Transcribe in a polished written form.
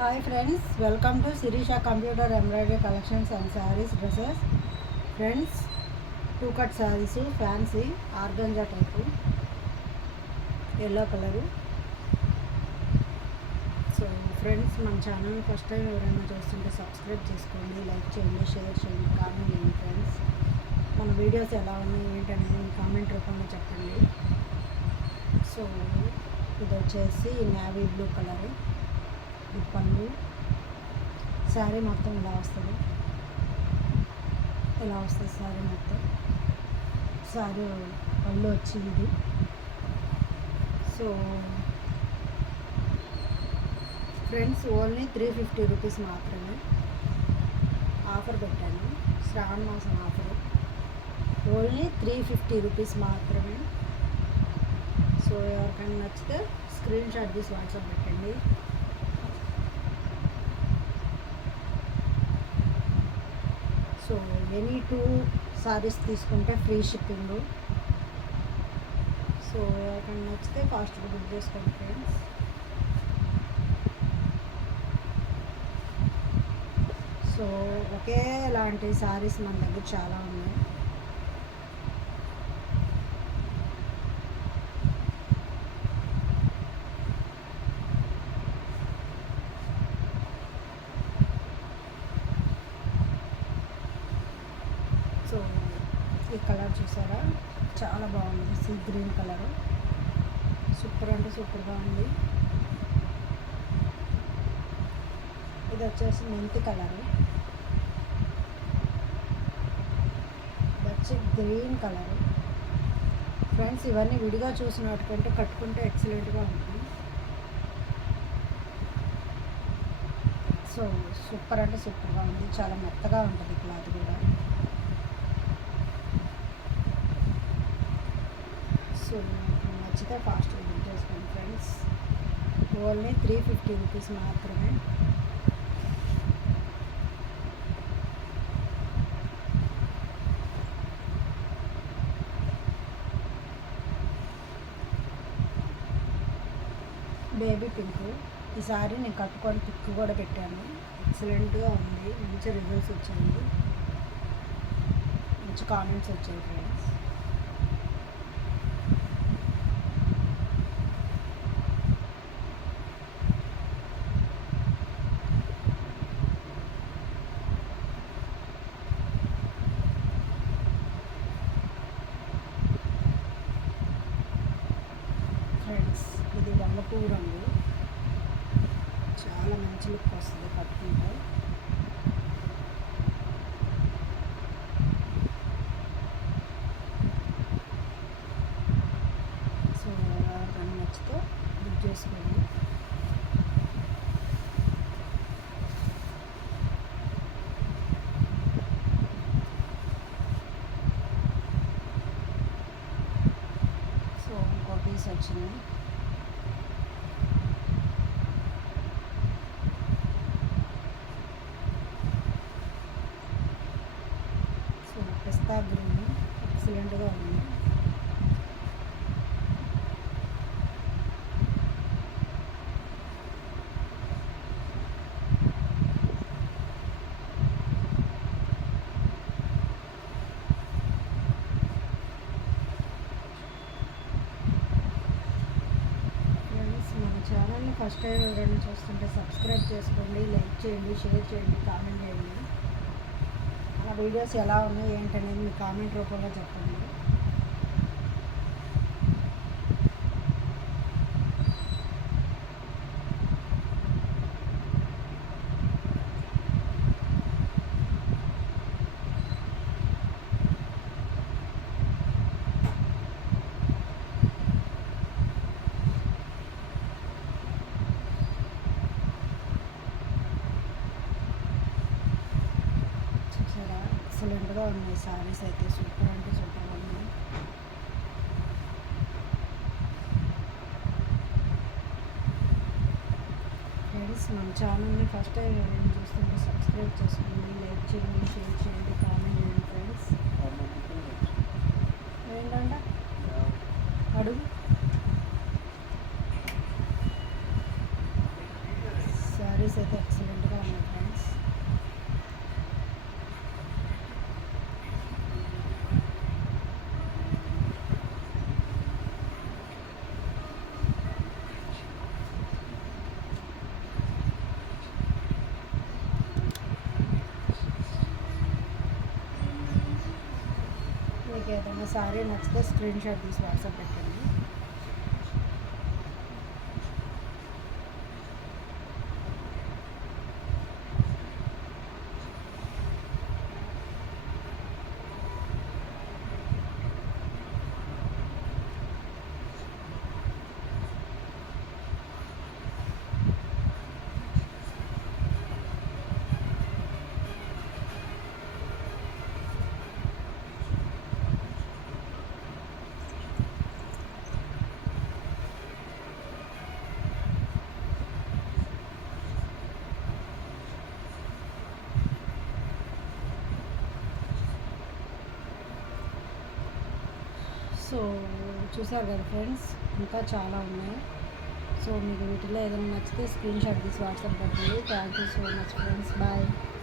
Hi friends, welcome to Shirisha computer embroidery collections and saris dresses. Friends, two cut saris fancy organza type yellow colour. So friends, మన channel first time ఎవరైనా చూస్తుంటే సబ్స్క్రైబ్ చేసుకోండి, లైక్ చేయండి, షేర్ చేయండి, కామెంట్ చేయండి. ఫ్రెండ్స్, మన వీడియోస్ ఎలా ఉన్నాయి ఏంటనేది కామెంట్ రూపంలో చెప్పండి. సో ఇది వచ్చేసి నేవీ బ్లూ కలరు. ఈ పళ్ళు శారీ మొత్తం ఇలా వస్తుంది శారీ మొత్తం. శారీ పళ్ళు వచ్చి ఇది. సో ఫ్రెండ్స్, ఓన్లీ 350 రూపీస్ మాత్రమే ఆఫర్ పెట్టాను, శ్రావణ మాసం ఆఫర్. ఓన్లీ 350 రూపీస్ మాత్రమే. సో ఎవరికైనా నచ్చితే స్క్రీన్ షాట్ తీసి వాట్సాప్ పెట్టండి. సో ఎనీ 2 సారీస్ తీసుకుంటే ఫ్రీ షిప్పింగ్. సో ఎవరికైనా నచ్చితే ఫాస్ట్గా బుక్ చేసుకోండి ఫ్రెండ్స్. సో ఒకేలాంటి సారీస్ మన దగ్గర చాలా ఉన్నాయి. సో ఈ కలర్ చూసారా, చాలా బాగుంది. సీ గ్రీన్ కలరు, సూపర్ అంటే సూపర్గా ఉంది. ఇది వచ్చేసి మెంతి కలరు, వచ్చి గ్రీన్ కలరు. ఫ్రెండ్స్, ఇవన్నీ విడిగా చూసిన వాటికంటే కట్టుకుంటే ఎక్సలెంట్గా ఉంటుంది. సో సూపర్ అంటే సూపర్గా ఉంది, చాలా మెత్తగా ఉంటుంది క్లాత్ కూడా. సో నచ్చితే ఫాస్ట్గా బుక్ చేసుకోండి ఫ్రెండ్స్. ఓన్లీ 350 రూపీస్ మాత్రమే. Baby pink. ఈ సారీ నేను కట్టుకొని పిక్ కూడా పెట్టాను, ఎక్సలెంట్గా ఉంది. మంచి రివ్యూస్ వచ్చాయి, మంచి కామెంట్స్ వచ్చాయి ఫ్రెండ్స్. ఫ్రెండ్స్, ఇది వంగపువ్వు రంగు, చాలా మంచి లుక్ వస్తుంది కట్టుకుంటే. సో ఎవరికైనా నచ్చితే బుక్ చేసుకోండి. సో ఇంకో పీస్ వచ్చింది. సో పిస్తా గ్రీన్ ఎక్సలెంట్గా ఉంది. మన ఛానల్ని ఫస్ట్ టైం ఎవరైనా చూస్తుంటే సబ్స్క్రైబ్ చేసుకోండి, లైక్ చేయండి, షేర్ చేయండి, కామెంట్ చేయండి. ఆ వీడియోస్ ఎలా ఉన్నాయి ఏంటనేది మీ కామెంట్ రూపంలో చెప్పండి. ఎక్సలెంట్గా ఉన్నాయి సారీస్ అయితే, సూపర్ అంటే సూపర్గా ఉన్నాయి. ఫ్రెండ్స్, మన ఛానల్ని ఫస్ట్ టైం ఎవరైనా చూస్తుంటే సబ్స్క్రైబ్ చేసుకోండి, లైక్ చేయండి, షేర్ చేయండి, కామెంట్ చేయండి. ఫ్రెండ్స్, ఏంటంటే అడుగు. సరే శారీస్ అయితే ఎక్సలెంట్గా ఉన్నాయి ఫ్రెండ్స్. మీకు ఏదైనా శారీ నచ్చితే స్క్రీన్ షాట్ తీసి వాట్సాప్ పెట్టండి. సో చూసారు కదా ఫ్రెండ్స్, ఇంకా చాలా ఉన్నాయి. సో మీకు వీటిలో ఏదైనా నచ్చితే స్క్రీన్ షాట్ తీసి వాట్సాప్ పెట్టండి. Thank you so much friends. Bye.